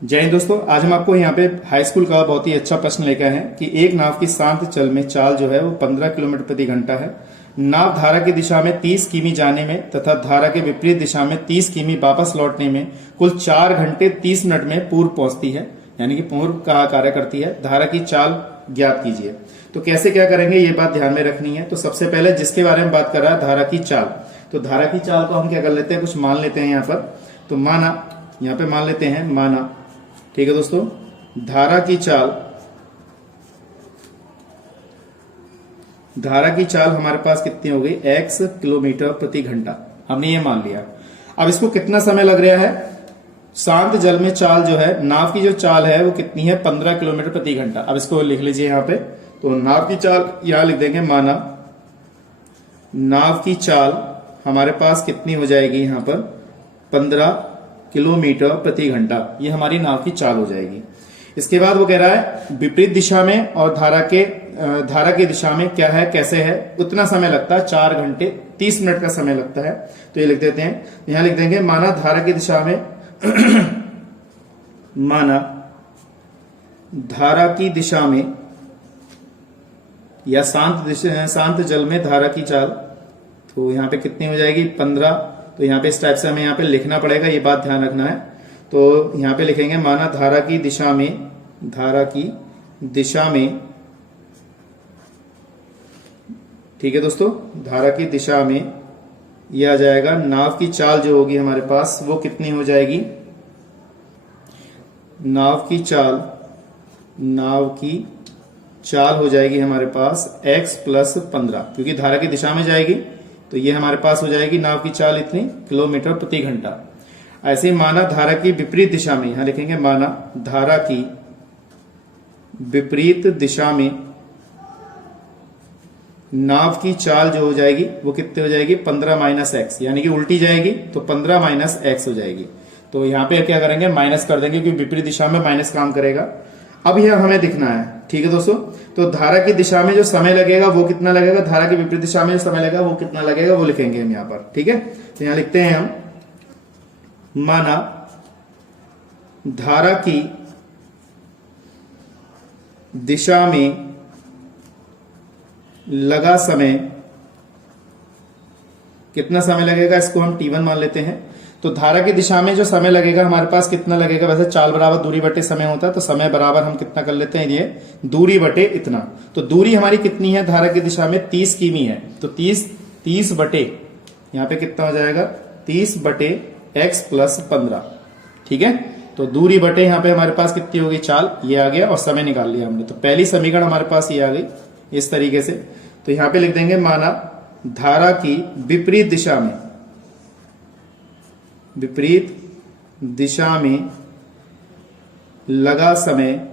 जय हिंद दोस्तों। आज हम आपको यहाँ पे हाई स्कूल का बहुत ही अच्छा प्रश्न लेकर आए हैं कि एक नाव की शांत जल में चाल जो है वो 15 किलोमीटर प्रति घंटा है। नाव धारा की दिशा में 30 किमी जाने में तथा धारा के विपरीत दिशा में 30 किमी वापस लौटने में कुल 4 घंटे 30 मिनट में पूर्व पहुंचती है, यानी कि पूर्व का कार्य करती है। धारा की चाल ज्ञात कीजिए। तो कैसे क्या करेंगे ये बात ध्यान में रखनी है। तो सबसे पहले जिसके बारे में बात कर रहा है धारा की चाल, तो धारा की चाल को हम क्या कर लेते हैं, कुछ मान लेते हैं यहाँ पर। तो माना, यहाँ पे मान लेते हैं माना, ठीक है दोस्तों, धारा की चाल हमारे पास कितनी हो गई, x किलोमीटर प्रति घंटा, हमने ये मान लिया। अब इसको कितना समय लग रहा है, शांत जल में चाल जो है, नाव की जो चाल है वो कितनी है, 15 किलोमीटर प्रति घंटा। अब इसको लिख लीजिए यहाँ पे। तो नाव की चाल यहां लिख देंगे, माना नाव की चाल हमारे पास कितनी हो जाएगी, यहां पर 15 किलोमीटर प्रति घंटा, ये हमारी नाव की चाल हो जाएगी। इसके बाद वो कह रहा है विपरीत दिशा में और धारा की दिशा में क्या है, कैसे है, उतना समय लगता है, 4 घंटे 30 मिनट का समय लगता है। तो ये लिख देते हैं, यहां लिख देंगे माना धारा की दिशा में माना धारा की दिशा में या शांत जल में धारा की चाल, तो यहां पे कितनी हो जाएगी, 15। तो यहाँ पे इस टाइप से हमें यहाँ पे लिखना पड़ेगा, ये बात ध्यान रखना है। तो यहाँ पे लिखेंगे माना धारा की दिशा में, ठीक है दोस्तों, धारा की दिशा में ये आ जाएगा। नाव की चाल जो होगी हमारे पास वो कितनी हो जाएगी, नाव की चाल हो जाएगी हमारे पास x प्लस 15, क्योंकि धारा की दिशा में जाएगी। तो ये हमारे पास हो जाएगी नाव की चाल इतनी किलोमीटर प्रति घंटा। ऐसे ही माना धारा की विपरीत दिशा में, यहां लिखेंगे माना धारा की विपरीत दिशा में नाव की चाल जो हो जाएगी वो कितनी हो जाएगी, 15 माइनस एक्स, यानी कि उल्टी जाएगी तो 15 माइनस एक्स हो जाएगी। तो यहां पे क्या करेंगे, माइनस कर देंगे, क्योंकि विपरीत दिशा में माइनस काम करेगा। अब यह हमें दिखना है, ठीक है दोस्तों। तो धारा की दिशा में जो समय लगेगा वो कितना लगेगा, धारा की विपरीत दिशा में जो समय लगेगा वो कितना लगेगा, वो लिखेंगे हम यहां पर, ठीक है। तो यहां लिखते हैं हम, माना धारा की दिशा में लगा समय, कितना समय लगेगा, इसको हम T1 मान लेते हैं। तो धारा की दिशा में जो समय लगेगा हमारे पास कितना लगेगा, वैसे चाल बराबर दूरी बटे समय होता है, तो समय बराबर हम कितना कर लेते हैं, ये दूरी बटे इतना। तो दूरी हमारी कितनी है धारा की दिशा में, 30 किमी है। तो 30 बटे यहां पे कितना हो जाएगा, 30 बटे x प्लस 15, ठीक है। तो दूरी बटे यहां पे हमारे पास कितनी होगी, चाल, ये आ गया, और समय निकाल लिया हमने। तो पहली समीकरण हमारे पास ये आ गई इस तरीके से। तो यहां पे लिख देंगे माना धारा की विपरीत दिशा में लगा समय,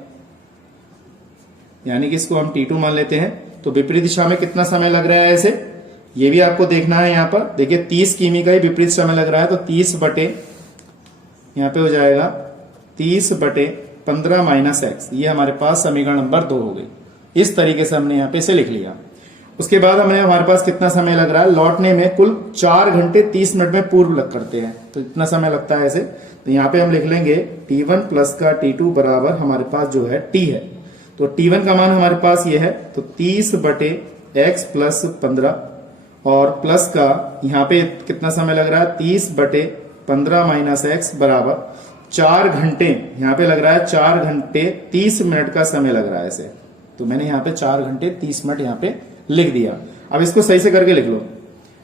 यानी कि इसको हम T2 मान लेते हैं। तो विपरीत दिशा में कितना समय लग रहा है, ऐसे ये भी आपको देखना है। यहां पर देखिए 30 किमी का ही विपरीत समय लग रहा है, तो 30 बटे यहां पे हो जाएगा 30 बटे 15 माइनस एक्स, ये हमारे पास समीकरण नंबर 2 हो गई। इस तरीके से हमने यहां पे इसे लिख लिया। उसके बाद हमारे पास कितना समय लग रहा है, लौटने में कुल 4 घंटे 30 मिनट में पूर्व लग करते हैं, तो इतना समय लगता है ऐसे। तो यहाँ पे हम लिख लेंगे T1 प्लस का T2 बराबर हमारे पास जो है T है। तो T1 का मान हमारे पास ये है, तो 30 बटे x प्लस 15, और प्लस का यहाँ पे कितना समय लग रहा है, 30 बटे 15 माइनस एक्स बराबर 4 घंटे, यहाँ पे लग रहा है 4 घंटे 30 मिनट का समय लग रहा है ऐसे। तो मैंने यहाँ पे 4 घंटे 30 मिनट यहाँ पे लिख दिया। अब इसको सही से करके लिख लो।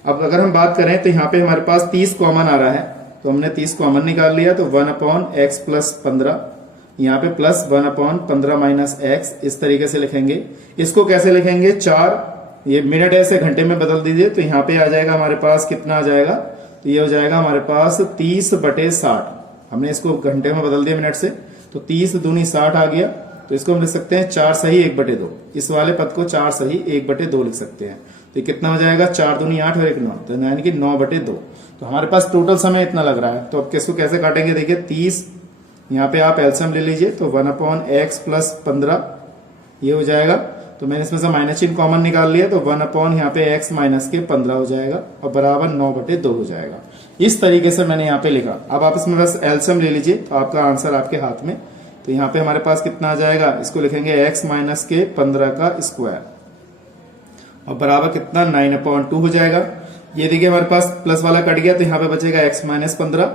अब अगर हम बात करें तो यहाँ पे हमारे पास 30 कॉमन आ रहा है, तो हमने 30 कॉमन निकाल लिया। तो 1/x प्लस 15, यहाँ पे प्लस 1/15 माइनस एक्स, इस तरीके से लिखेंगे। इसको कैसे लिखेंगे, 4, ये मिनट ऐसे घंटे में बदल दीजिए। तो यहाँ पे आ जाएगा हमारे पास कितना आ जाएगा, तो ये हो जाएगा हमारे पास 30 बटे 60। हमने इसको घंटे में बदल दिया मिनट से, तो 30 दूनी 60 आ गया। तो इसको हम लिख सकते हैं 4 सही 1/2, इस वाले पद को 4 सही 1/2 लिख सकते हैं। तो ये कितना हो जाएगा, 4 दूनी 8 और 1 9, तो यानी कि 9/2। तो हमारे पास टोटल समय इतना लग रहा है। तो अब किसको कैसे काटेंगे, देखिए 30, यहाँ पे आप एलसीएम ले लीजिए, तो 1/x प्लस 15 ये हो जाएगा। तो मैंने इसमें से माइनस चिन्ह कॉमन निकाल लिया, तो 1 यहाँ पे x माइनस के 15 हो जाएगा, और बराबर 9/2 हो जाएगा। इस तरीके से मैंने यहाँ पे लिखा। अब आप इसमें बस एलसीएम ले लीजिए तो आपका आंसर आपके हाथ में। तो यहाँ पे हमारे पास कितना आ जाएगा, इसको लिखेंगे x माइनस के 15 का स्क्वायर और बराबर कितना 9/2 हो जाएगा। ये देखिए हमारे पास प्लस वाला कट गया तो यहाँ पे बचेगा x माइनस 15,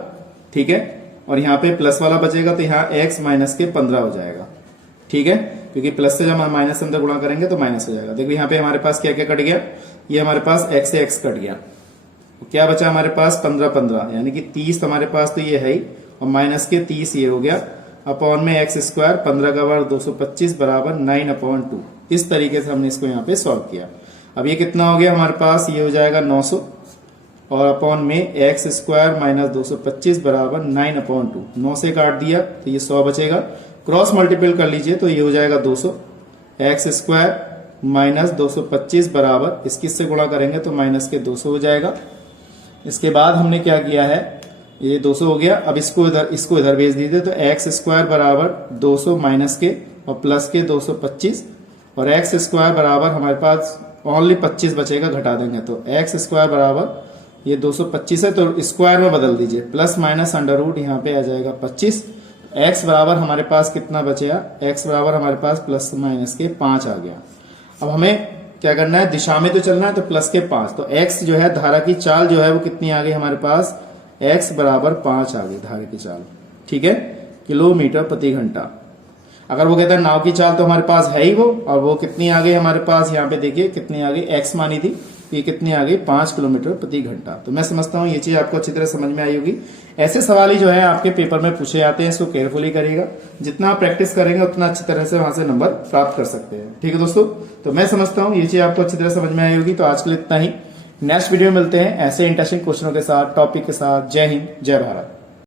ठीक है, और यहाँ पे प्लस वाला बचेगा तो यहाँ x माइनस के 15 हो जाएगा, ठीक है, क्योंकि प्लस से जब हम माइनस से अंदर गुणा करेंगे तो माइनस हो जाएगा। देखो यहाँ पे हमारे पास क्या क्या कट गया, ये हमारे पास x से x कट गया, तो क्या बचा हमारे पास 15 यानी कि 30 हमारे पास तो ये है ही, और माइनस के 30 ये हो गया, अपॉन में x स्क्वायर 15 का वर्ग 225 बराबर 9/2। इस तरीके से हमने इसको यहाँ पे सॉल्व किया। अब ये कितना हो गया हमारे पास, ये हो जाएगा 900 और अपॉन में x स्क्वायर माइनस 225 बराबर 9/2। 9 से काट दिया तो ये 100 बचेगा, क्रॉस मल्टीपल कर लीजिए तो ये हो जाएगा 200। x स्क्वायर माइनस 225 बराबर इसकी से गुणा करेंगे तो माइनस के 200 हो जाएगा। इसके बाद हमने क्या किया है, ये 200 हो गया, अब इसको इधर भेज दीजिए तो x स्क्वायर बराबर 200 माइनस के और प्लस के 225 और x स्क्वायर बराबर हमारे पास ओनली 25 बचेगा, घटा देंगे तो x स्क्वायर बराबर ये 225 है तो स्क्वायर में बदल दीजिए, प्लस माइनस अंडर रूट यहाँ पे आ जाएगा 25। x बराबर हमारे पास कितना बचेगा, x बराबर हमारे पास प्लस माइनस के 5 आ गया। अब हमें क्या करना है, दिशा में तो चलना है तो प्लस के 5, तो x जो है धारा की चाल जो है वो कितनी आ गई हमारे पास, x बराबर 5 आ गई धारा की चाल, ठीक है, किलोमीटर प्रति घंटा। अगर वो कहता है नाव की चाल तो हमारे पास है ही वो, और वो कितनी आ गई हमारे पास, यहाँ पे देखिए कितनी आ गई, x मानी थी, ये कितनी आ गई 5 किलोमीटर प्रति घंटा। तो मैं समझता हूँ ये चीज आपको अच्छी तरह समझ में आई होगी। ऐसे सवाल ही जो है आपके पेपर में पूछे जाते हैं, इसको केयरफुली करिएगा, जितना आप प्रैक्टिस करेंगे उतना अच्छी तरह से वहां से नंबर प्राप्त कर सकते हैं, ठीक है दोस्तों। तो मैं समझता हूँ ये चीज आपको अच्छी तरह समझ में आई होगी। तो आज के लिए इतना ही, नेक्स्ट वीडियो में मिलते हैं ऐसे इंटरेस्टिंग क्वेश्चनों के साथ, टॉपिक के साथ। जय हिंद, जय भारत।